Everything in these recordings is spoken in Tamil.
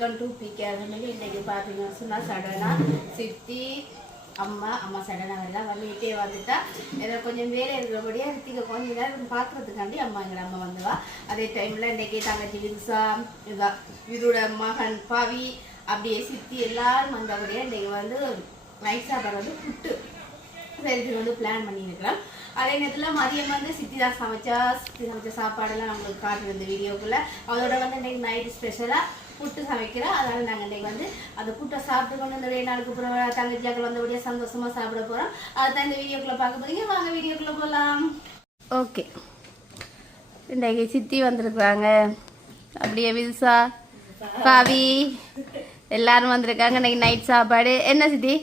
Welcome to PK. இன்னைக்கு பார்த்தீங்கன்னா சொன்னா சடனா சித்தி அம்மா சடனா எல்லாம் வீட்டே வந்துட்டா. எனக்கு கொஞ்சம் வேலை இருக்கிறபடியா ரித்திகை கொஞ்சம் நேரம் பார்க்கறதுக்காண்டி எங்கள் அம்மா வந்துவா. அதே டைமில் இன்னைக்கு தங்கச்சி விதுசா இதோட மகன் பாவி அப்படியே சித்தி எல்லாரும் வந்தபடியா இன்னைக்கு வந்து நைட் சாப்பாடு வந்து புட்டு செய்யறதுக்கு வந்து பிளான் பண்ணியிருக்கிறோம். அதே நேரத்தில் மதியம் வந்து சித்தி சமைச்ச சாப்பாடெல்லாம் நம்மளுக்கு காட்டுற இந்த வீடியோக்குள்ளே. அதோட வந்து இன்றைக்கி நைட்டு ஸ்பெஷலாக புட்டு சமைக்கிறோம். அதனால் நாங்கள் இன்றைக்கி வந்து அந்த புட்டை சாப்பிட்டு கொண்டு இந்த நாளுக்கு அப்புறம் தங்கச்சியாக்கள் வந்தபடியாக சந்தோஷமாக சாப்பிட போகிறோம். அதுதான் இந்த வீடியோக்குள்ளே பார்க்க போகிறீங்க. வாங்க வீடியோக்குள்ளே போகலாம். ஓகே, இன்றைக்கி சித்தி வந்திருக்குறாங்க, அப்படியே விதுசா பாவி எல்லாரும் வந்திருக்காங்க. இன்றைக்கி நைட் சாப்பாடு என்ன சித்தி?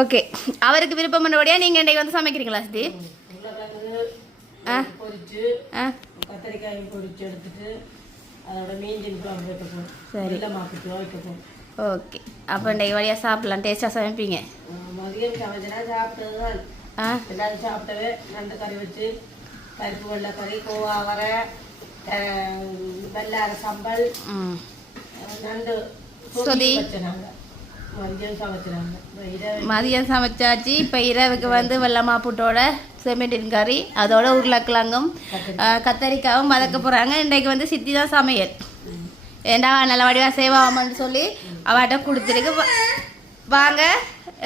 ஓகே, அவருக்கு விருப்பம் பண்ணபடியா நீங்க இன்னைக்கு வந்து சமைக்கிறீங்களா சித்தி? கத்தரிக்காயும் பொரிச்சு எடுத்துட்டு அதோட மீன் குழம்பு வைக்க போறோம். சரி, வைக்க போறோம். ஓகே, அப்போ இன்னைக்கு வழியா சாப்பிடலாம். டேஸ்டா சமைப்பீங்க. மதியம் சமைச்சா சாப்பிட்டது எல்லாரும் சாப்பிட்டவே நண்டு கறி வச்சு பருப்பு வெள்ளை கறி கோவா வர வெள்ளார சம்பல் நண்டு சொதி மதியம் சமைச்சாச்சு. இப்போ இரவுக்கு வந்து வெள்ளமா புட்டோட செம்மீன் கறி அதோட உருளைக்கிழங்கும் கத்தரிக்காவும் வதக்க போகிறாங்க. இன்றைக்கு வந்து சித்தி தான் சமையல். ஏண்டா நல்ல வடிவாக சேவாமன்னு சொல்லி அவட்ட கொடுத்துருக்கு. வாங்க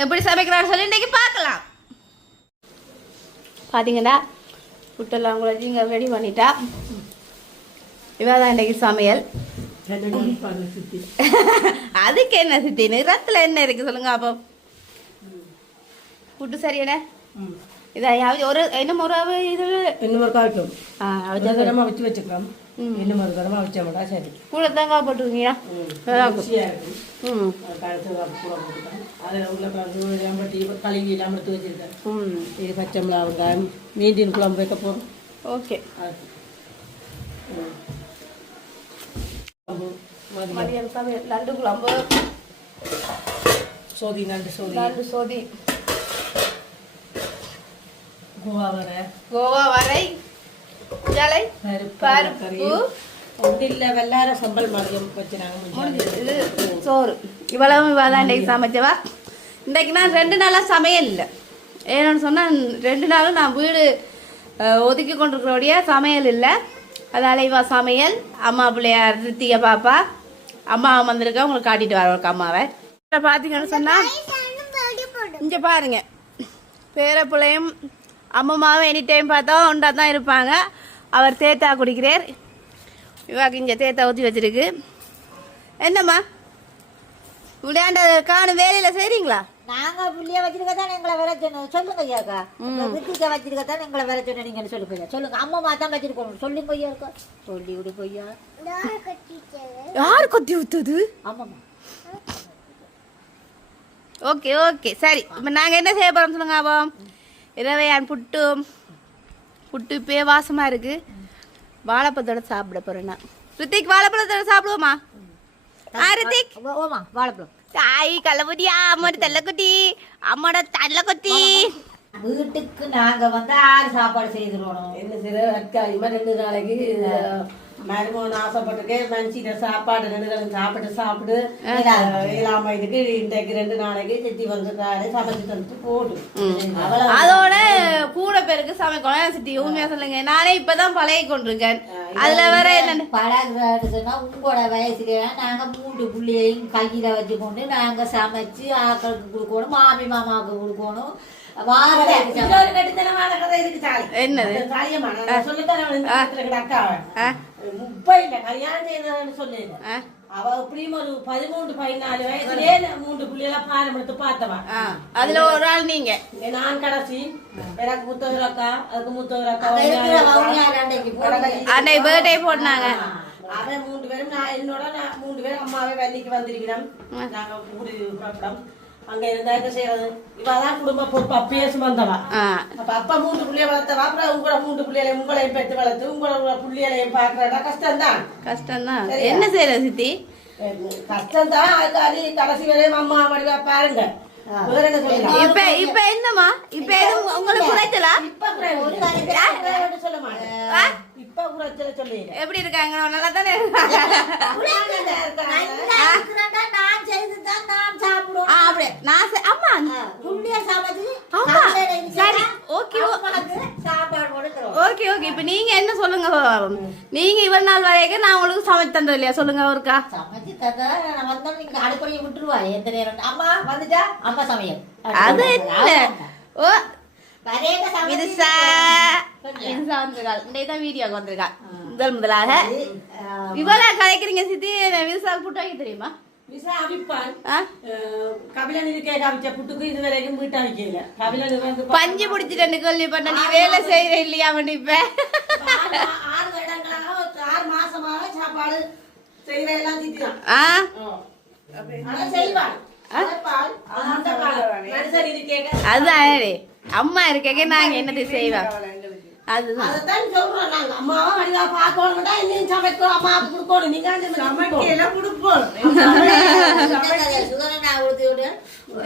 எப்படி சமைக்கிறான்னு சொல்லி இன்றைக்கி பார்க்கலாம். பார்த்தீங்கன்னா புட்டெல்லாம் கூட இங்கே ரெடி பண்ணிட்டா. இவதான் இன்றைக்கு சமையல். அதுக்கு என்ன சித்தி நிறத்தில் என்ன இருக்கு சொல்லுங்க. அப்போ புட்டு சரியான இதான் ஒரு இன்னும் ஒரு இது இன்னும் ஒரு காய்க்கும் வச்சு வச்சுக்கலாம். இன்னும் ஒரு கடமா வச்சா மாட்டா சரி. கூட தேங்காய் போட்டுருக்கீங்களா? கழுவி எல்லாம் எடுத்து வச்சிருக்கேன். இது பச்சை மிளகா வெங்காயம் மீன் குழம்பு வைக்க போகிறோம். ஓகே, மதியம் சமையல் நண்டு குழம்பு சோதி நண்டு சோதி கோவா வரை ஜலை பருப்பு வெள்ளார சம்பல் மதியம் வச்சுனாங்க. சோறு இவ்வளவு இவாதான் இன்றைக்கு சமைச்சவா. இன்றைக்கு நான் 2 நாளாக சமையல் இல்லை. ஏன்னு சொன்னால் 2 நாளும் நான் வீடு ஒதுக்கி கொண்டிருக்கிறபடியா சமையல் இல்லை. அதனால் இவா சமையல். அம்மா பிள்ளையார் ரித்திகை பாப்பா அம்மா வந்திருக்கா. உங்களுக்கு காட்டிட்டு வரவங்க அம்மாவை பார்த்தீங்கன்னு சொன்னால் இங்கே பாருங்க, பேர பிள்ளையும் அம்மாவும் எனி டைம் பார்த்தா ஒன்றா தான் இருப்பாங்க. அவர் தேத்தா குடிக்கிறார். இவாக்கு இங்கே தேத்தா ஊற்றி வச்சிருக்கு. என்னம்மா விளையாண்ட காணும் வேலையில் செய்கிறீங்களா? நாங்க புள்ளிய வச்சிருக்கதான் எங்களை வர சொன்னோம். சொல்லுங்க ஐயாக்கா, வித்திக்க வச்சிருக்கதான் எங்களை வர சொன்ன நீங்கன்னு சொல்லுங்க. சொல்லுங்க, அம்மா தான் வச்சிருக்கோம். சொல்லுங்க ஐயாக்கா, சொல்லி விடுங்க ஐயா. யாரு கொத்தி ஊத்துது? ஆமாம்மா. ஓகே ஓகே சரி. இப்போ நாங்கள் என்ன செய்ய போகிறோம் சொல்லுங்க. அப்போ இரவையான் புட்டு இப்பே வாசமாக இருக்குது. வாழைப்பழத்தோட சாப்பிட போகிறேன் நான். ரித்திக் வாழைப்பழத்தோட சாப்பிடுவோமா? ரித்திக் வாழைப்பழம் தாய் கள்ளக்குட்டியா அம்மோட தெல்லக்குட்டி அம்மோட தள்ளக்குட்டி. வீட்டுக்கு நாங்க வந்து 6 சாப்பாடு செய்திருவோம். என்ன செய்ய அக்கா 2 நாளைக்கு மருமகன் ஆசைப்பட்டிருக்கேன். மனுஷிட்ட சாப்பாடு 2 நாளைக்கு சாப்பிட்டு 7ஆம் வயதுக்கு இன்றைக்கு 2 நாளைக்கு சித்தி வந்து சமைச்சு தந்துட்டு போடு. அதோட கூட பேருக்கு சமைக்கணும். சித்தி உண்மையா சொல்லுங்க, நானே இப்பதான் பழகி கொண்டிருக்கேன். அதுல வேற என்ன பழகுறதுன்னா உங்களோட வயசுக்கு நாங்க 3 புள்ளையையும் கையில வச்சுக்கொண்டு நாங்க சமைச்சு ஆக்களுக்கு கொடுக்கணும், மாமி மாமாவுக்கு கொடுக்கணும். என்னது கல்யாணம் செய்யறதுன்னு சொல்லிடு. அவ எப்படியும் ஒரு 13-14 வயசுலயே 3 புள்ளையெல்லாம் பாரம் எடுத்து பார்த்தவா. அதுல ஒரு ஆள் நீங்க. நான் கடைசி. எனக்கு மூத்தவர் அக்கா, அதுக்கு மூத்தவர் அக்கா அன்னைக்கு பர்த்டே போட்டாங்க. அவன் 3 பேரும் என்னோட 3 பேரும் அம்மாவே வள்ளிக்கு வந்திருக்கிறோம். நாங்க கூடி புறப்படம் அங்க இருந்தா என்ன செய்யறது. இவதான் குடும்ப பொறுப்பு. அப்பயே சுமந்தவா. அப்ப அப்பா 3 புள்ளைய வளர்த்தவா. அப்புறம் உங்களோட 3 புள்ளைகளையும் உங்களையும் பெற்று வளர்த்து உங்களோட புள்ளைகளையும் பாக்குறதா கஷ்டம்தான். என்ன செய்யற சித்தி? கஷ்டம்தான். அது கடைசி வரையும் அம்மா வடிவா பாருங்க. வேற என்ன சொல்லலாம்? இப்ப என்னமா இப்ப எதுவும் உங்களுக்கு குறைச்சலா இப்ப குறைச்சல் சொல்ல மாட்டேன். இப்ப குறைச்சல சொல்லுங்க. எப்படி இருக்காங்க நல்லா தானே நான் செய்துதான் நான் சாப்பிடுவோம். அப்படியே நான் அம்மா புள்ளிய சமைச்சு ஆமா சரி ஓகே சாப்பாடு கொடுக்குறோம். ஓகே ஓகே இப்ப நீங்க என்ன சொல்லுங்க நீங்க இவ்வளவு நாள் வரைக்கும் நான் உங்களுக்கு சமைச்சு தந்தது இல்லையா சொல்லுங்க ஒருக்கா சமைச்சு தந்தா நான் வந்தா நீங்க அடுப்படியை விட்டுருவா எந்த நேரம் அம்மா வந்துட்டா அம்மா சமையல் அது இல்ல ஓ வரேங்க விதுசா விதுசா வந்திருக்காள் இன்றைக்கு வீடியோக்கு வந்திருக்கா முதலாக இவ்வளவு கலைக்கிறீங்க சித்தி விதுசா புட்டு வைக்க தெரியுமா விசா அவிப்பான் கபிலன் இருக்கே காமிச்ச புட்டுக்கு இது வரைக்கும் வீட்டை வைக்கல. கபிலன் வந்து பஞ்சு பிடிச்சிட்டு கேள்விப்பட்ட நீ வேலை செய்யற இல்லையா இப்ப 6 வருடங்களாக 6 மாசமாக சாப்பாடு செய்யற எல்லாம் திட்டினான். ஆனா செய்வான். மனுஷன் இருக்கேங்க அதுதான் அம்மா இருக்க நாங்க என்னது செய்வோம் அதுதான் அதான் சொல்றோம். நாங்க அம்மாவா வடிவா பாக்கணும்டா இன்னும் சமைக்கணும் அம்மா கொடுக்கணும். நீங்க சமைக்கல கொடுப்போம். சுகரனா ஊத்தி விடு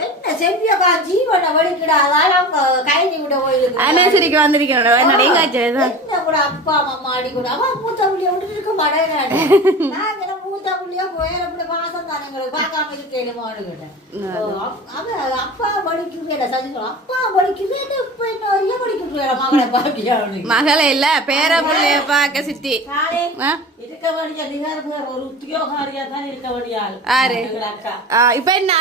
என்ன செவ்வியப்பா ஜீவனை வலிக்கிடா அதெல்லாம் கைதி விட போயிருக்கு அனசரிக்கு வந்திருக்கேன் என்ன கூட அப்பா அம்மா அடி கூட அவ மூத்த புள்ளிய விட்டுட்டு இருக்க மாட்டேன். நாங்க என்ன மூத்த புள்ளியா போயிட அப்படி மாசம் தானே எங்களை பார்க்காம இருக்கேன் மாடுகிட்டேன். அவ அப்பா வலிக்குவேடா சஜிக்கலாம் அப்பா வலிக்குவேன் இப்ப இன்னும் வலிக்குவேடா மகளை பாப்பியா மகள இல்ல பேர பிள்ளைய பாக்க சித்தி இருக்க வேண்டிய நிகழ்வுகள் ஒரு உத்தியோகாரியா தான் இருக்க வேண்டியாள் ஆறு அக்கா. இப்ப என்ன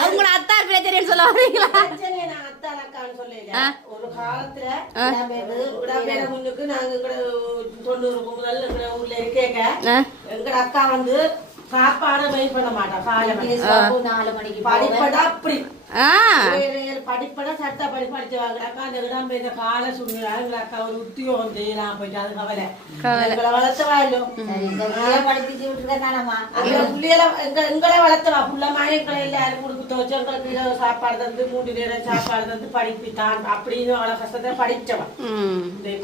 அவங்களோட அத்தா பிரச்சனைன்னு சொல்ல வரீங்களா? நான் அத்தான் அக்கான்னு சொல்லல. ஒரு காலத்துல இடம்பெயர முன்னுக்கு நாங்க எங்கட 90 முதல்ல எங்கட ஊர்ல இருக்கேங்க எங்கட அக்கா வந்து சாப்பாடு வெயிட் பண்ண மாட்டா. காலை 4 மணிக்கு படிப்படா அப்படி படிப்பட சட்ட படி படிச்சவாங்க. அக்கா அந்த இடம்பெயர காலை சுடுங்க அக்கா ஒரு உத்தியோகம் செய்யலாம் போயிட்டு அது கவலை எங்களை வளர்த்தவா இல்லோ படிப்பிச்சு விட்டுருக்கானம்மா புள்ளியல எங்களை வளர்த்தவா புள்ளமா எங்களை எல்லாரும் கொடுத்து துவச்சு எங்களுக்கு சாப்பாடு தந்து 3 நேரம் சாப்பாடு தந்து படிப்பித்தான் அப்படின்னு அவ்வளவு கஷ்டத்தை படிச்சவன்.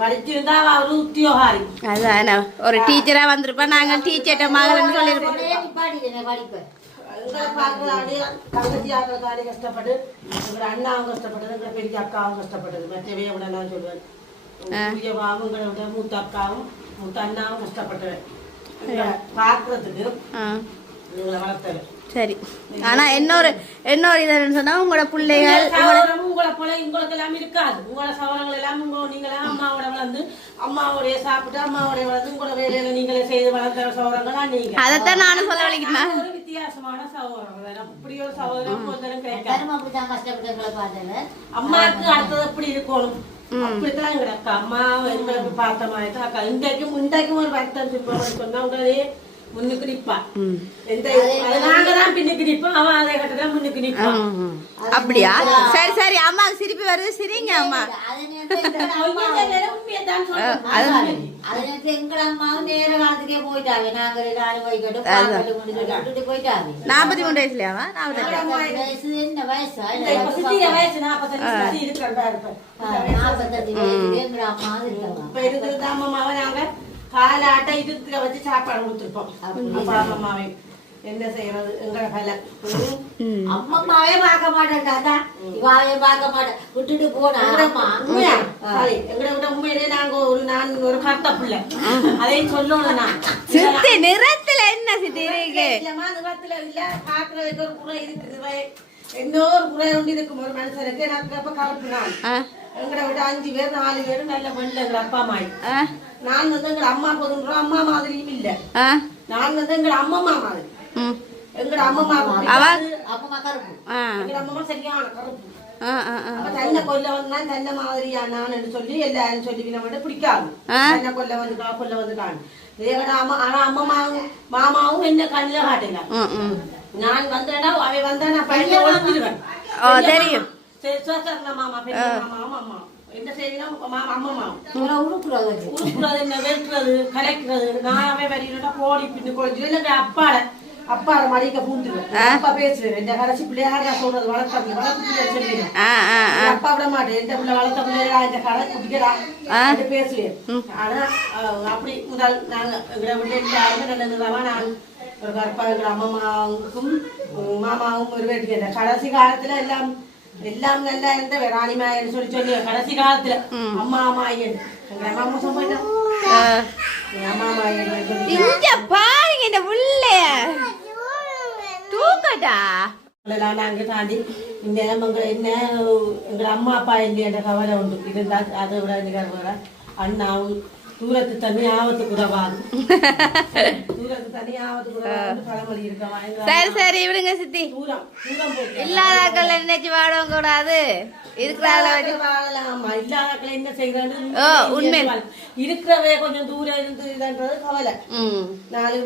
படிச்சிருந்தா அவரு உத்தியோகாரி அதான் ஒரு டீச்சரா வந்திருப்பா நாங்க டீச்சர்ட்ட மகள்னு சொல்லிருப்போம். படிப்பு எங்களை பாக்குறாடி தங்கச்சி ஆக்கிறதாடி கஷ்டப்பட்டு எங்களை அண்ணாவும் கஷ்டப்பட்டது எங்களை பெரிய அக்காவும் கஷ்டப்பட்டது. மற்றவே விட நான் சொல்லுவேன் பெரியவாவும் எங்களை விட மூத்த அக்காவும் மூத்த அண்ணாவும் கஷ்டப்பட்டது பாக்குறதுக்கு எங்களை வளர்த்தது. சரி ஆனா இன்னொரு இது சொன்னா உங்களோட பிள்ளைகள் உங்களை போல உங்களுக்கு எல்லாம் இருக்காது. உங்களோட சவரங்கள் எல்லாம் நீங்களே அம்மாவோட வளர்ந்து அம்மாவோடைய சாப்பிட்டு அம்மாவோடைய வளர்ந்து உங்களோட வேலையில நீங்களே செய்து வளர்க்கிற சவரங்களா நீங்க அதைத்தான் நானும் சொல்ல வலிக்கிறேன். ஒரு வித்தியாசமான சகோதரங்கள் அப்படி ஒரு சகோதரம் கொஞ்சம் கிடைக்காது. அம்மாவுக்கு அடுத்தது எப்படி இருக்கணும் அப்படித்தான் எங்க அக்கா அம்மா எங்களுக்கு பார்த்த மாதிரி தான் அக்கா இன்றைக்கும் ஒரு வருத்தம் சொல்லுவாங்க சொன்னா உடனே முன்னுக்கு நிப்பா. நாங்கதான் பின்னுக்கு நிப்போம் அவன் அதை கட்டதான் முன்னுக்கு நிப்பான். அப்படியா சரி சரி அம்மா சிரிப்பு வருது சிரிங்க அம்மா. உண்மையதான் எங்க அம்மாவும் நேர காலத்துக்கே போயிட்டாங்க. நாங்க 43 போயிட்டாங்க. 43 வயசுலயாவா? வயசு என்ன வயசு வயசு 45 இருக்கிற 45 வயசுல எங்க அம்மாவும் நாங்க காலாட்ட இதுல வச்சு சாப்பாடு கொடுத்துருப்போம். அப்பா அம்மாவே என்ன செய்யறது எங்களை பல அம்மாவே பார்க்க மாட்டேன்டா இவாவே பார்க்க மாட்டேன் விட்டுட்டு போனா எங்களை விட உண்மையிலே நாங்க நான் ஒரு கருத்த பிள்ளை அதையும் சொல்லணும். நான் சித்தி நிறத்துல என்ன சித்தி நிறத்துல இல்ல பாக்குறதுக்கு ஒரு குறை இருக்குது. இன்னொரு குறை ஒன்று இருக்கும் ஒரு மனுஷனுக்கு எனக்கு அப்ப கலப்பு நான் எங்களை விட 5 பேர் 4 பேரும் நல்ல பெண்கள் எங்க அப்பா அம்மா. நான் வந்து எங்க அம்மா போதுன்றோம் அம்மா மாதிரியும் இல்ல. நான் வந்து எங்க அம்மா மாதிரி எங்க அம்மா கருப்பு எங்க அம்மா சரியான கருப்பு. தன்னை கொல்ல வந்தா தன்னை மாதிரியா நான் சொல்லி எல்லாரும் சொல்லி நம்ம பிடிக்காது. தன்னை கொல்ல வந்து காணு ஆனா அம்மாவும் மாமாவும் என்ன கண்ணில காட்டுங்க. நான் வந்தேன்னா அவை வந்தா நான் பையன் ஒழிஞ்சிருவேன். தெரியும் மாமா பெரிய மாமா அம்மா என்ன செய்யணும் அம்மா உருக்குறது என்ன வெட்டுறது கலைக்கிறது நானே வரையில கோடி பின்னு குறைஞ்சு அப்பாட மடிக்க பூந்துருவேன். அப்பா பேசுவேன் இந்த கடைசி பிள்ளையார சொல்றது வளர்த்த பிள்ளை சொல்லிடுவேன். அப்பா விட மாட்டேன் எந்த பிள்ளை வளர்த்த பிள்ளையா இந்த கடை குடிக்கிறா பேசுவேன். ஆனா அப்படி முதல் நாங்க எங்களை விட்டு நல்லதுதான் நான் ஒரு கருப்பா எங்க அம்மாவுக்கும் மாமாவும் ஒரு வேட்டுக்கு கடைசி காலத்துல எல்லாம் எல்லாம் நல்லா இருந்த ராணிமாயன்னு சொல்லி கடைசி காலத்துல அம்மா மாயன் எங்க அம்மா போயிட்டோம் அம்மா மாயன் இங்க பாருங்க இந்த புள்ளைய தூக்கட்டா நாங்க தாண்டி இந்த என்ன எங்க அம்மா அப்பா இல்லையன்ற கவலை உண்டு இருந்தா அதை விட நிகழ்வு அண்ணாவும் தூரத்து தண்ணி ஆபத்துக்கு உதவாது தூரத்து தண்ணி ஆபத்துக்கு உதவாது பழமொழி இருக்கவா சரி சரி விடுங்க சித்தி தூரம் தூரம் போயிட்டு இல்லாதாக்கள் நினைச்சு வாடவும் கூடாது வாழலாமா இல்லாதாக்களை என்ன செய்யறான்னு உண்மை இருக்கிறவே கொஞ்சம் தூரம் இருந்து இதுன்றது கவலை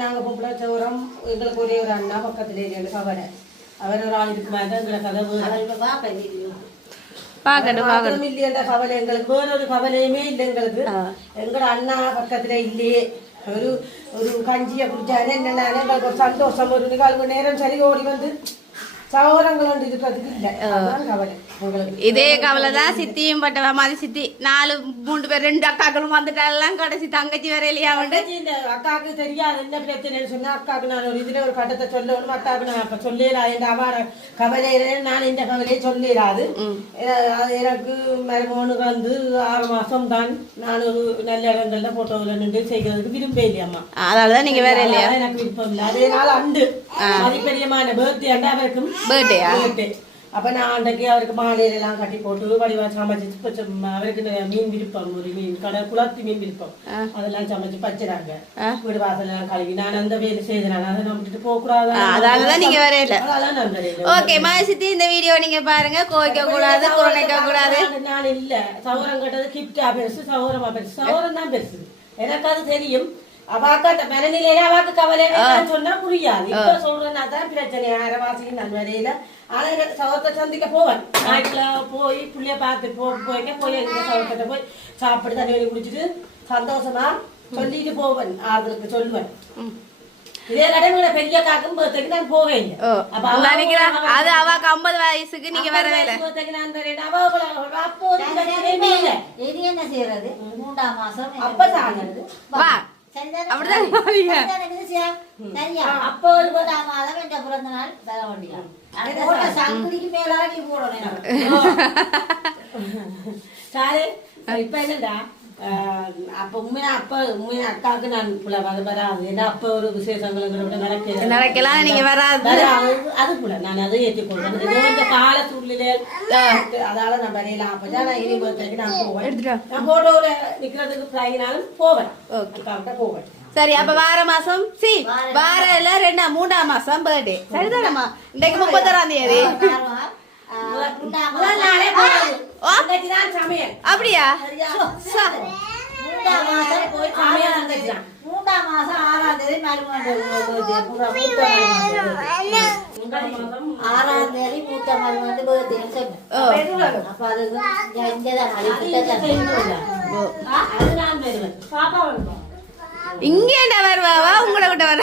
நாங்க பொம்பளை சோரம் எங்களுக்கு ஒரே ஒரு அண்ணா பக்கத்துல இருந்து கவலை அவர் ஒரு ஆள் இருக்கு மாதிரி எங்களை கதை பாக்கணும் இல்லையன்ற கவலை எங்களுக்கு வேறொரு கவலையுமே இல்லை எங்களுக்கு எங்களோட அண்ணா பக்கத்துல இல்லையே ஒரு ஒரு கஞ்சியை குடிச்சாரு என்னன்னா எங்களுக்கு ஒரு சந்தோஷம் ஒரு நிகழ்வு நேரம் சரி ஓடி வந்து சகோதரங்கள் வந்து இருக்கிறதுக்கு இல்லை கவலை இதே கவலை தான் சித்தியும் பட்டவா மாதிரி சித்தி 3 பேர் 2 அக்காக்களும் வந்துட்டாலாம் கடைசி தங்கச்சி வேற இல்லையா வந்து இந்த அக்காவுக்கு தெரியாது என்ன பிரச்சனைன்னு சொன்னா அக்காவுக்கு நான் ஒரு இதுல ஒரு கட்டத்தை சொல்லணும் அக்காவுக்கு நான் அப்ப சொல்லிடாது என் அவட கவலையில நான் இந்த கவலையை சொல்லிடாது எனக்கு மருமகனுக்கு வந்து 6 மாசம் தான் நான் ஒரு நல்ல இடங்கள்ல போட்டோவில் நின்று செய்கிறதுக்கு விரும்ப இல்லையம்மா அதனாலதான் நீங்க வேற இல்லையா எனக்கு விருப்பம் இல்லை அதே நாள் அண்டு மதிப்பெரியமான பர்த்டே அண்டா அவருக்கும் பர்த்டே அப்ப நான் அன்றைக்கு அவருக்கு மாலையில எல்லாம் கட்டி போட்டு வடிவா சமைச்சு அவருக்கு மீன் விருப்பம் ஒரு மீன் குளத்து மீன் விருப்பம் அதெல்லாம் சமைச்சு பச்சிடாங்க வீடு வாசல் எல்லாம் கழுவி நான் அந்த வேலை செய்தேன் அதை நான் விட்டுட்டு போக கூடாது அதனாலதான் நீங்க வேற இல்ல அதெல்லாம் நான் வேற இல்லை ஓகே சித்தி இந்த வீடியோ நீங்க பாருங்க கோவிக்க கூடாது குறைக்க கூடாது நான் இல்ல சௌரம் கட்டது கிப்டா பெருசு சௌரமா பெருசு சௌரம் தான் பெருசு எனக்கு அது தெரியும் அவாக்கு அந்த மனநிலையில அவாக்கு கவலை சொன்னா புரியாது இப்ப சொல்றேன்னா தான் பிரச்சனை அரைவாசிக்கு நான் வரையில ஆனா எனக்கு சவத்தை சந்திக்க போவேன் நாய்க்குள்ள போய் புள்ளைய பார்த்து போய் எங்க சவத்தை போய் சாப்பிட்டு தண்ணி வலி குடிச்சிட்டு சந்தோஷமா சொல்லிட்டு போவேன் ஆறுதலுக்கு சொல்லுவேன் இதே கடமை பெரிய காக்கும் பர்த்டேக்கு நான் போவேன் அது அவாக்கு 50 வயசுக்கு நீங்க வரவே இல்லை நான் வரேன் அப்போ என்ன செய்யறது 3ஆம் மாசம் அப்ப சாகிறது வா அப்ப ஒரு 3ஆம் மாதம் என்ற பிறந்த நாள் தர வேண்டிய சங்குடிக்கு மேலாக நீ போடணும் சாரு இப்ப என்னடா அப்ப உண்மையா அக்காவுக்கு நான் வராது ஏன்னா அப்ப ஒரு விசேஷங்கள் நடக்கலாம் நீங்க வராது அது கூட நான் அதை ஏற்றுக்கொள்றேன் இந்த கால சூழ்நிலை அதால நான் வரையலாம் அப்பதான் நான் இனி பர்த்டேக்கு நான் போவேன் நான் போட்டோல நிக்கிறதுக்கு பழகினாலும் போவேன் அக்காவிட்ட போவேன் சரி அப்ப வார மாசம் வார இல்ல 3ஆம் மாசம் பர்த்டே சரிதானம்மா இன்னைக்கு 31ஆம் தேதி அப்படியா 3ஆம் மாசம் 6ஆம் தேதி மூத்த மருமகன் பர்த்டே அப்ப அது இங்க வருவாவா உங்களை விட்ட வர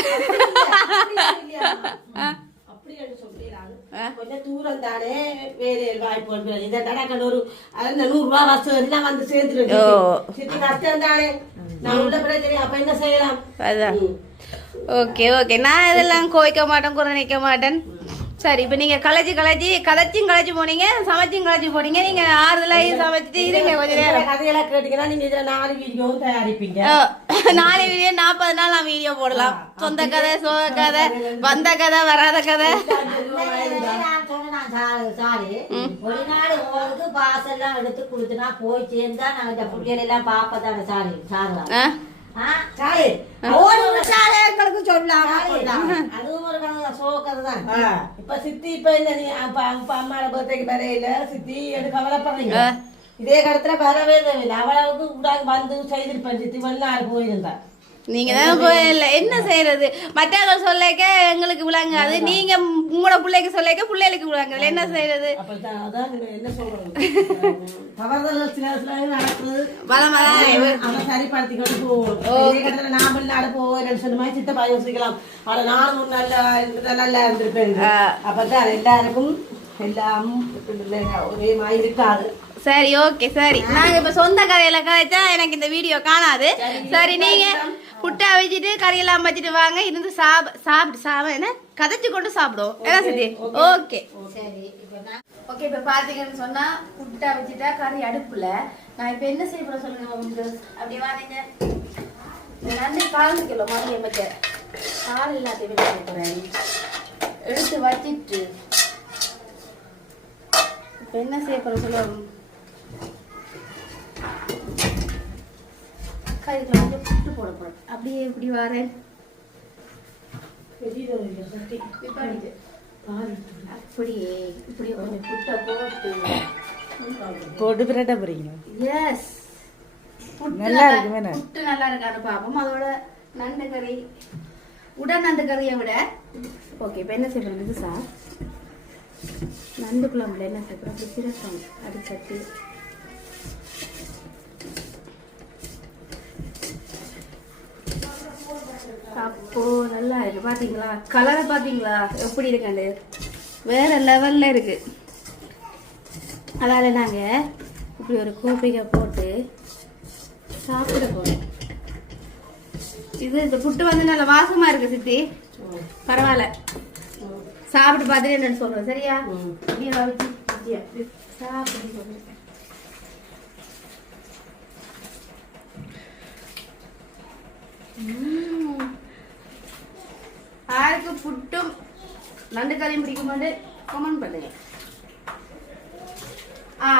கொஞ்சம் தூரம் தானே வேற வாய்ப்பு இதை நடக்கணும் ஒரு 100 ரூபாய் வசூல் எல்லாம் வந்து சேர்ந்துடும் சித்தி கஷ்டம் தானே நான் உள்ள பிரச்சனை அப்ப என்ன செய்யலாம் அதான் ஓகே நான் இதெல்லாம் கோய்க்க மாட்டேன் குறை நிற்க மாட்டேன் சரி இப்ப நீங்க கதைச்சும் போனீங்க சமைச்சும் களைச்சு போனீங்க நீங்க ஆறுதலாயும் சமைச்சிட்டு இருங்க கொஞ்ச நேரம் கதையெல்லாம் கேட்டீங்கன்னா நீங்க இதுல 4 வீடியோவும் தயாரிப்பீங்க 4 வீடியோ 40 நாள் நான் வீடியோ போடலாம் சொந்த கதை சோக கதை வந்த கதை வராத கதை ஒரு நாள் உங்களுக்கு பாஸ் எல்லாம் எடுத்து கொடுத்துனா போய் சேர்ந்தா நாங்க புள்ளிகள் எல்லாம் பாப்பதான சாரு எங்களுக்கு சொல்லலாம் அதுவும் ஒரு கதை சோகதை தான் இப்ப சித்தி இப்ப இல்ல அம்மாவோட பர்த்டேக்கு வரையில சித்தி எனக்கு கவலைப்படுறீங்க இதே கடத்துல வரவே தேவையில்லை அவ்வளவுக்கு வந்து செய்திருப்பேன் சித்தி வெளிநாடு போயிருந்தா நீங்க தான் போயிடல என்ன செய்யறது மற்றவங்க சொல்லிக்க எங்களுக்கு விளங்காது நீங்க உங்களோட பிள்ளைக்கு சொல்லிக்க பிள்ளைகளுக்கு விளங்குது என்ன செய்யறது என்ன சொல்றது தவறுதல் சில நடக்குது அதை சரிப்படுத்திக்கிட்டு போவோம் நான் வெளிநாடு போவேன் சொன்ன மாதிரி சித்தப்பா யோசிக்கலாம் ஆனா நானும் நல்லா இருந்திருப்பேன் அப்பதான் எல்லாருக்கும் எல்லாம் ஒரே மாதிரி இருக்காது சரி ஓகே சரி நாங்க இப்ப சொந்த கதையில கதைச்சா எனக்கு இந்த வீடியோ காணாது சரி நீங்க புட்டை வச்சுட்டு கறியெல்லாம் வச்சுட்டு வாங்க இருந்து சாப்பிட்டு என்ன கதைச்சு கொண்டு சாப்பிடுவோம் என்ன சரி ஓகே சரி இப்போ நான் ஓகே இப்போ பார்த்தீங்கன்னு சொன்னா புட்டை வச்சுட்டா கறி அடுப்புல நான் இப்போ என்ன செய்ய போறேன் சொல்லுங்க உங்களுக்கு அப்படியே வாங்க நன்றி 4 கிலோ மதியம் வச்ச கால் எல்லாத்தையும் செய்ய போறேன் எடுத்து வச்சிட்டு இப்போ என்ன செய்ய போறேன் சொல்லுவாங்க கறிக்குள்ள கொஞ்சம் புட்டு போட போறேன் அப்படியே இப்படி வரேன் அப்படியே இப்படியே கொஞ்சம் புட்டை போட்டு பிரட்ட போறீங்க எஸ் நல்லா இருக்கு வேணா புட்டு நல்லா இருக்கான்னு பார்ப்போம் அதோட நண்டு கறி உடன் நண்டு கறியை விட ஓகே இப்போ என்ன செய்யறது சார் நண்டு குழம்புல என்ன செய்யறோம் அப்படி சிரசம் அது சட்டி அப்போ நல்லா இருக்கு பாத்தீங்களா கலரை பாத்தீங்களா எப்படி இருக்காண்டு வேற லெவல்ல இருக்கு அதால நாங்க இப்படி ஒரு கோப்பையை போட்டு சாப்பிட போறோம் இந்த புட்டு வந்து நல்ல வாசமா இருக்கு சித்தி பரவாயில்ல சாப்பிட்டு பார்த்துட்டு என்னன்னு சொல்றேன் சரியா சாப்பிட்டு சொல்றேன் யாருக்கு புட்டும் நண்டு கறியும் பிடிக்கும்போது கமெண்ட் பண்ணுங்க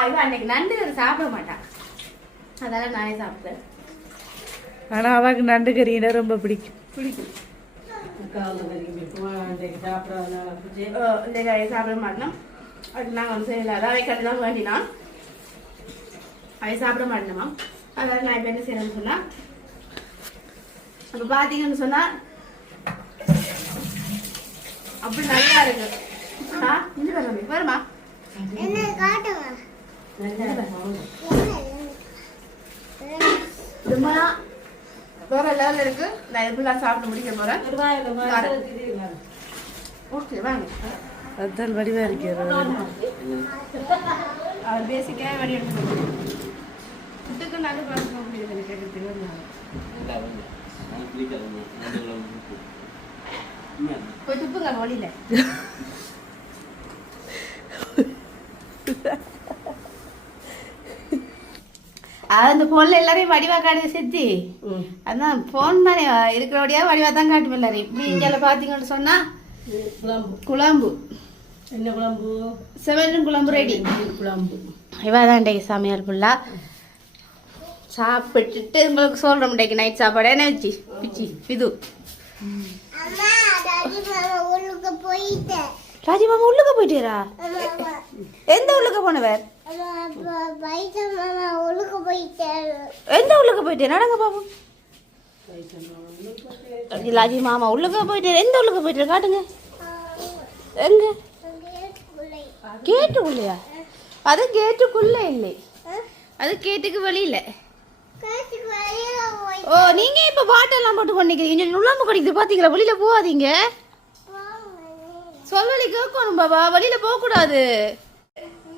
இவன் அன்னைக்கு நண்டு கறி சாப்பிட மாட்டான் அதெல்லாம் நானே சாப்பிட்டேன் ஆனா அவருக்கு நண்டு கறினா ரொம்ப பிடிக்கும் இந்த கறியை சாப்பிட மாட்டோம் அது நாங்கள் வந்து செய்யல அதாவது கட்டு தான் வேண்டினான் அதை சாப்பிட மாட்டேமா அதனால நான் இப்போ என்ன செய்யறேன்னு சொன்னா அப்போ பார்த்தீங்கன்னு சொன்னா அப்படி நல்லா இருக்கு இந்த தம்பி வருமா வேற லெவலில் இருக்கு நான் எப்படிலாம் சாப்பிட்டு முடிக்க போறேன் ஓகே வாங்க அதான் வடிவா இருக்கிறது அவர் பேசிக்காக வடி எடுத்து புட்டுக்கு நல்ல பார்க்க முடியாது கேட்கறதுக்கு போய் துப்புங்க வழியில அந்த போன்ல எல்லாரையும் வடிவா காட்டுது சித்தி அதான் போன் தானே இருக்கிறபடியா வடிவா தான் காட்டும் எல்லாரையும் இப்படி இங்கே பாத்தீங்கன்னு சொன்னா குழம்பு என்ன குழம்பு செவன் குழம்பு ரெடி குழம்பு இவாதான் இன்றைக்கு சமையல் ஃபுல்லா சாப்பிட்டுட்டு உங்களுக்கு சொல்றோம் இன்றைக்கு நைட் சாப்பாடு என்ன வச்சு பிச்சி இது ராஜி மாமா உள்ளுக்க போயிட்டீரா எந்த உள்ளுக்க போனவர் எந்த உள்ளுக்க போயிட்டே நடங்க பாப்போம் ராஜி மாமா உள்ளுக்க போயிட்டு எந்த உள்ளுக்க போயிட்டு காட்டுங்க எங்க கேட்டுக்குள்ளையா அது கேட்டுக்குள்ள இல்லை அது கேட்டுக்கு வெளியில ஓ நீங்க இப்ப பாட்டெல்லாம் போட்டு பண்ணிக்கிறீங்க நுழம்பு கடிக்குது பாத்தீங்களா வெளியில போகாதீங்க சொல்லி கேட்கணும் பாபா வெளியில போக கூடாது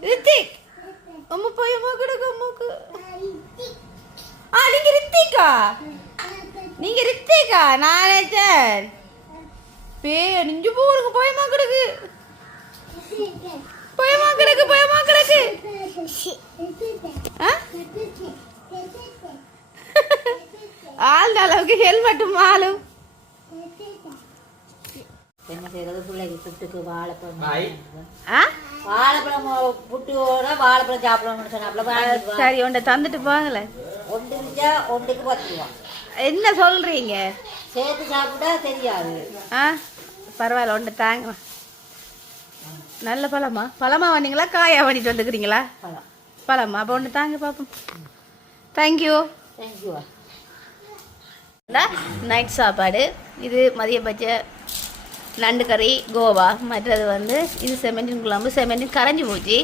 ரித்திக் அம்மா போய் அம்மா கிடக்கு அம்மாக்கு நீங்க ரித்திகா நீங்க ரித்திகா நான் நினைச்சேன் பே நிஞ்சு போறங்க போயமா கிடக்கு போயமா கிடக்கு போயமா கிடக்கு ஆள் அளவுக்கு ஹெல்மெட்டும் ஆளும் என்ன செய்யறது பிள்ளைக்கு புட்டுக்கு வாழைப்பழம் வாழைப்பழம் புட்டோட வாழைப்பழம் சாப்பிடணும்னு சொன்னாப்ல சரி ஒன்றை தந்துட்டு போகல ஒன்று இருந்துச்சா ஒன்றுக்கு 10 ரூபா என்ன சொல்றீங்க சேர்த்து சாப்பிட்டா தெரியாது பரவாயில்ல ஒன்று தாங்க நல்ல பழமா பழமா வந்தீங்களா காயா வாங்கிட்டு வந்துக்கிறீங்களா பழமா அப்போ ஒன்று தாங்க பார்ப்போம் தேங்க்யூ தேங்க்யூ நைட் சாப்பாடு இது மதிய பட்ச நண்டு கறி கோவா மற்றது வந்து இது செமெண்டின் குழம்பு செமெண்டின் கரைஞ்சி போச்சு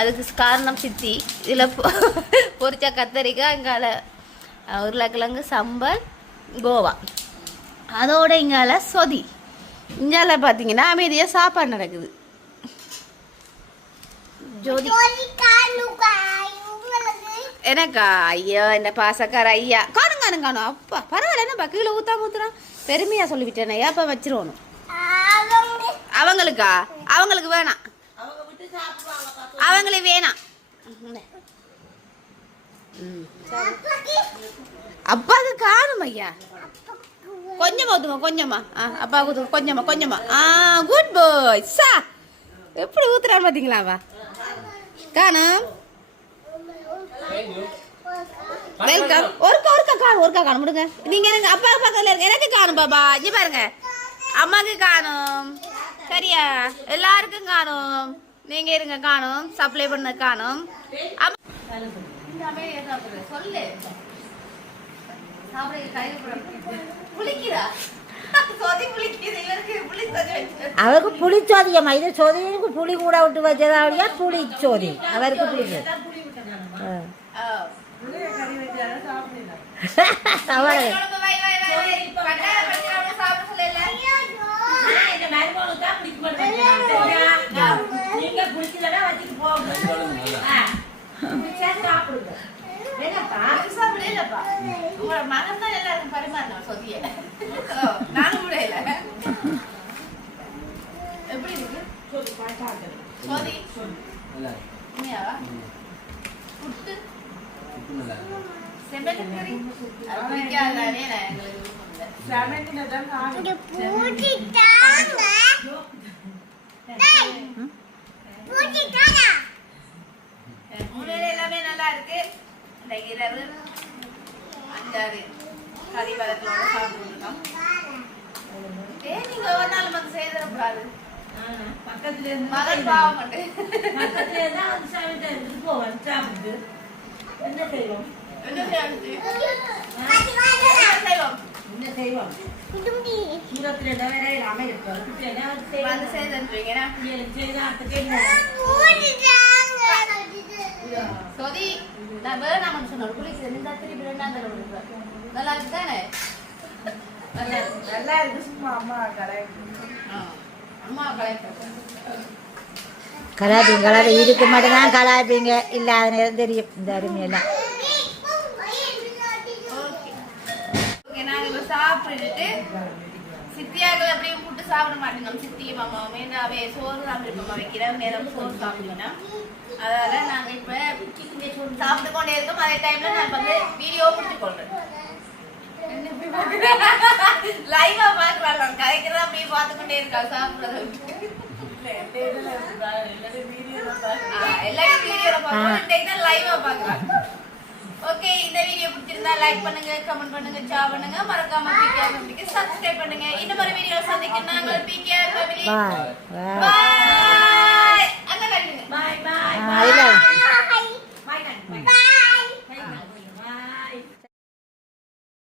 அதுக்கு காரணம் சித்தி இதில் பொரிச்சா கத்தரிக்காய் இங்கால உருளைக்கிழங்கு சம்பல் கோவா அதோட இங்கால சொதி இங்கால பார்த்தீங்கன்னா அமைதியாக சாப்பாடு நடக்குது ஜோதி எனக்கா ஐயோ என்ன பாசக்கார ஐயா காணும் காணும் காணும் அப்பா பரவாயில்ல என்னப்பா கீழே ஊத்தாம ஊத்துறான் பெருமையா சொல்லிவிட்டேன் அப்ப வச்சிருவோம் அவங்களுக்கா அவங்களுக்கு வேணாம் அவங்களுக்கு வேணாம் அப்பாவுக்கு காணும் ஐயா கொஞ்சமா ஊத்துங்க கொஞ்சமா அப்பாவுக்கு கொஞ்சமா கொஞ்சமா குட் பாய் சா எப்படி ஊத்துறான்னு பாத்தீங்களாவா காணும் வெல்கம் ஒருக்கா காணும் முடுங்க நீங்க எனக்கு அப்பா பக்கத்துல இருங்க எனக்கு காணும் பாபா இங்க பாருங்க அம்மாக்கு காணும் சரியா எல்லாருக்கும் காணும் நீங்க இருங்க காணும் சப்ளை பண்ண காணும் சொல்லு அவருக்கு புளிச்சோதியம்மா இது சொதிக்கு புளி கூட விட்டு வச்சதாவடியா புளிச்சோதி அவருக்கு பிடிக்கும் மகன் தான் எல்லாருக்கும் பரிமாறணும் சொதிய நானும் முடியல எப்படி இருக்கு சொதி உண்மையாவா புட்டு செம்பெட்டுக்கறி பிடிக்காதானே எங்களுக்கு எல்லாமே நல்லா இருக்கு இந்த இரவு 5-6 கறி வதங்களோட சாப்பிட்டுருக்கோம் நீங்க ஒரு நாள் வந்து செய்திடக்கூடாது பக்கத்துல மகன் பாவம் பண்ணு பக்கத்துல தான் வந்து சாப்பிட்டு போவோம் சாப்பிட்டு என்ன செய்வோம் என்ன செய்வோம் சூரத்துல வேற அமைதிப்போம் வந்து செய்துன்றீங்க சொதி நான் வேணாம்னு சொன்னேன் குளிச்சு நின்றா திருப்பி 2ஆம் தடவை நல்லா இருக்கு தானே நல்லா இருக்கு சும்மா அம்மா கலாய்ப்பீங்க இதுக்கு மட்டும்தான் கலாய்ப்பீங்க இல்லாத நேரம் தெரியும் இந்த அருமையெல்லாம் நாங்க சாப்பிட்டுட்டு சித்தியாக்கள் அப்படியும் புட்டு சாப்பிட மாட்டேங்க சித்தியும் அம்மாவும் அவே சோறு சாப்பிட்டு வைக்கிறேன் நேரம் சோறு சாப்பிடுவேன்னா அதனால நாங்க இப்ப சாப்பிட்டு கொண்டே இருக்கோம் அதே டைம்ல நான் வந்து வீடியோ பிடிச்சு கொள்றேன் லைவா பாக்குறாங்க கரைக்கிறதா அப்படியே பார்த்து கொண்டே இருக்கா சாப்பிடுறது எல்லாரும் வீடியோல பாக்குறாங்க லைவா பாக்குறாங்க ஓகே இந்த வீடியோ பிடிச்சிருந்தா லைக் பண்ணுங்க கமெண்ட் பண்ணுங்க ஷேர் பண்ணுங்க மறக்காம பிகேஆர் ஃபேமிலிக்கு சப்ஸ்கிரைப் பண்ணுங்க இன்னும் ஒரு வீடியோல சந்திக்கிறேன் நாங்கள் பிகேஆர் ஃபேமிலி பை அங்க கட்டுங்க பை பை